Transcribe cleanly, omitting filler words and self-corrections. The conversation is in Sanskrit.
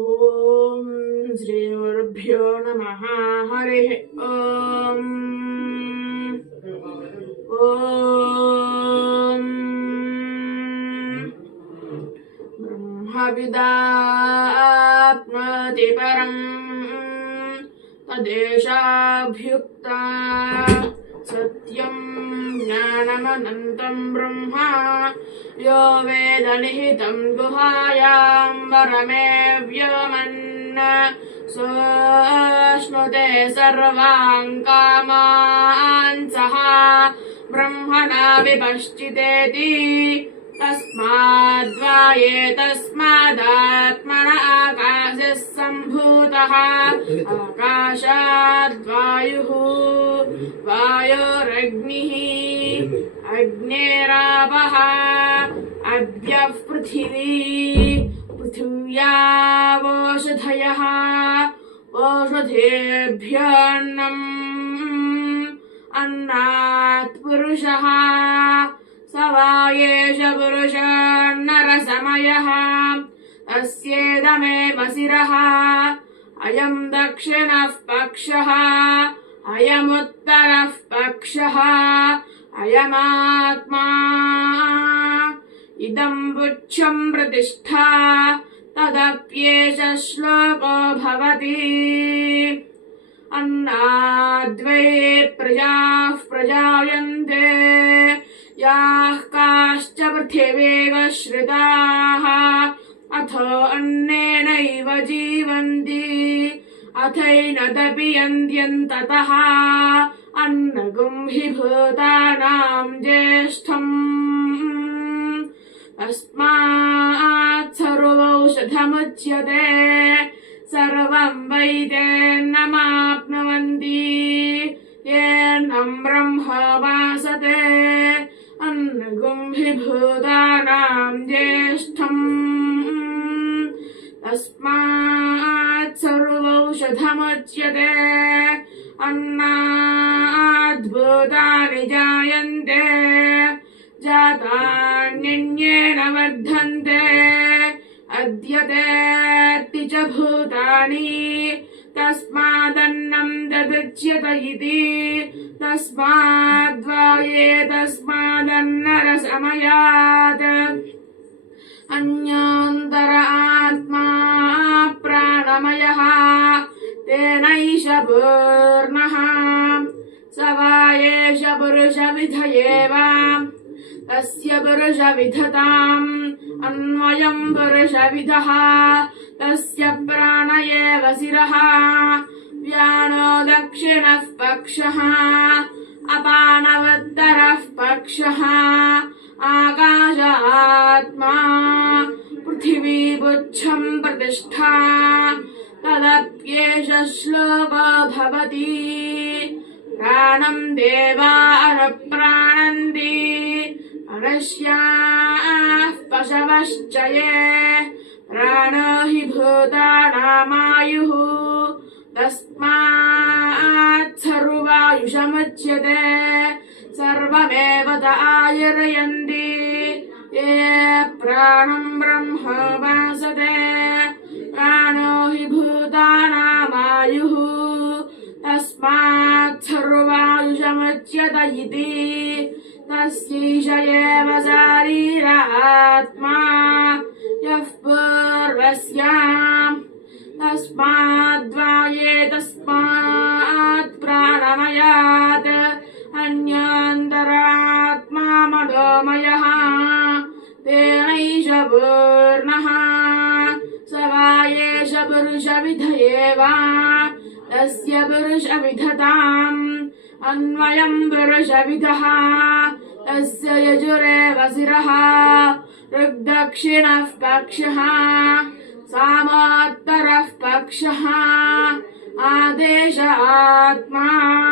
ఓం శ్రీ గురుభ్యో నమః. హరి ఓం. ఓం బ్రహ్మవిదాప్నోతి పరం తదేషాభ్యుక్తా సత్యం జ్ఞానమనంతం బ్రహ్మ యో వేద నిహితం గుహాయాం వరమేవ్యోమన్న సోష్ణుతే సర్వాన్ కామాన్ సహ బ్రహ్మణా విపశ్చితేతి తస్మాద్వాయేతస్మాదాత్మన ఆకాశः సంభూతः ఆకాశాద్వాయుః వాయోరగ్నిః అగ్నేరాపః అద్యః పృథివీ పృథివ్యావోషధయः ఓషధేభ్యోऽన్నం అన్నాత్ పురుషः स वा एष पुरुषोऽन्नरसमयः अस्येदमेव शिरः अयं दक्षिणः पक्षः अयमुत्तरः पक्षः अयमात्मा इदं पुच्छं प्रतिष्ठा तदप्येष श्लोको भवति अन्नाद्वै प्रजाः प्रजायन्ते याः काश्च पृथिवीव श्रिताः अथो अन्नेनैव जीवन्ति अथैनदपि यन्त्यन्ततः अन्नगुं हि भूतानां ज्येष्ठम् तस्मात् सर्वौषधमुच्यते सर्वं वैतेन्नमाप्नुवन्ति येनं ब्रह्मोपासते अन्नगुं हि भूतानां ज्येष्ठम् तस्मात् सर्वौषधमुच्यते अन्नाद् भूतानि जायन्ते जातान्यन्येन वर्धन्ते अद्यतेऽत्ति च भूतानि तस्मादन्नं ददच्यत इति तस्माद्वायेतस्मादन्नरसमयात् अन्योऽन्तर आत्मा प्राणमयः तेनैष पूर्णः स वा एष पुरुषविध एव तस्य पुरुषविधताम् अन्वयं पुरुषविदः तस्य प्राण एव शिरः व्यानो दक्षिणः पक्षः अपानवुत्तरः पक्षः आकाश आत्मा पृथिवी पुच्छं प्रतिष्ठा तदप्येष श्लोको भवति प्राणं देवा अनुप्राणन्ति मनुष्याः पशवश्च ये प्राणो हि भूतानामायुः तस्मात् सर्वायुषमुच्यते सर्वमेव त आयुर्यन्ति ये प्राणं ब्रह्मोपासते प्राणो हि भूतानामायुः तस्मात् सर्वायुषमुच्यत इति तस्यैष एव शारीरात्मा यः पूर्वस्याम् तस्माद्वायेतस्मात् प्राणमयात् अन्योऽन्तरात्मा मनोमयः तेनैष पूर्णः स वा एष पुरुषविध एव तस्य पुरुषविधताम् अन्वयं पुरुषविदः तस्य यजुरेव शिरः ऋग्दक्षिणः पक्षः सामोत्तरः पक्षः आदेश आत्मा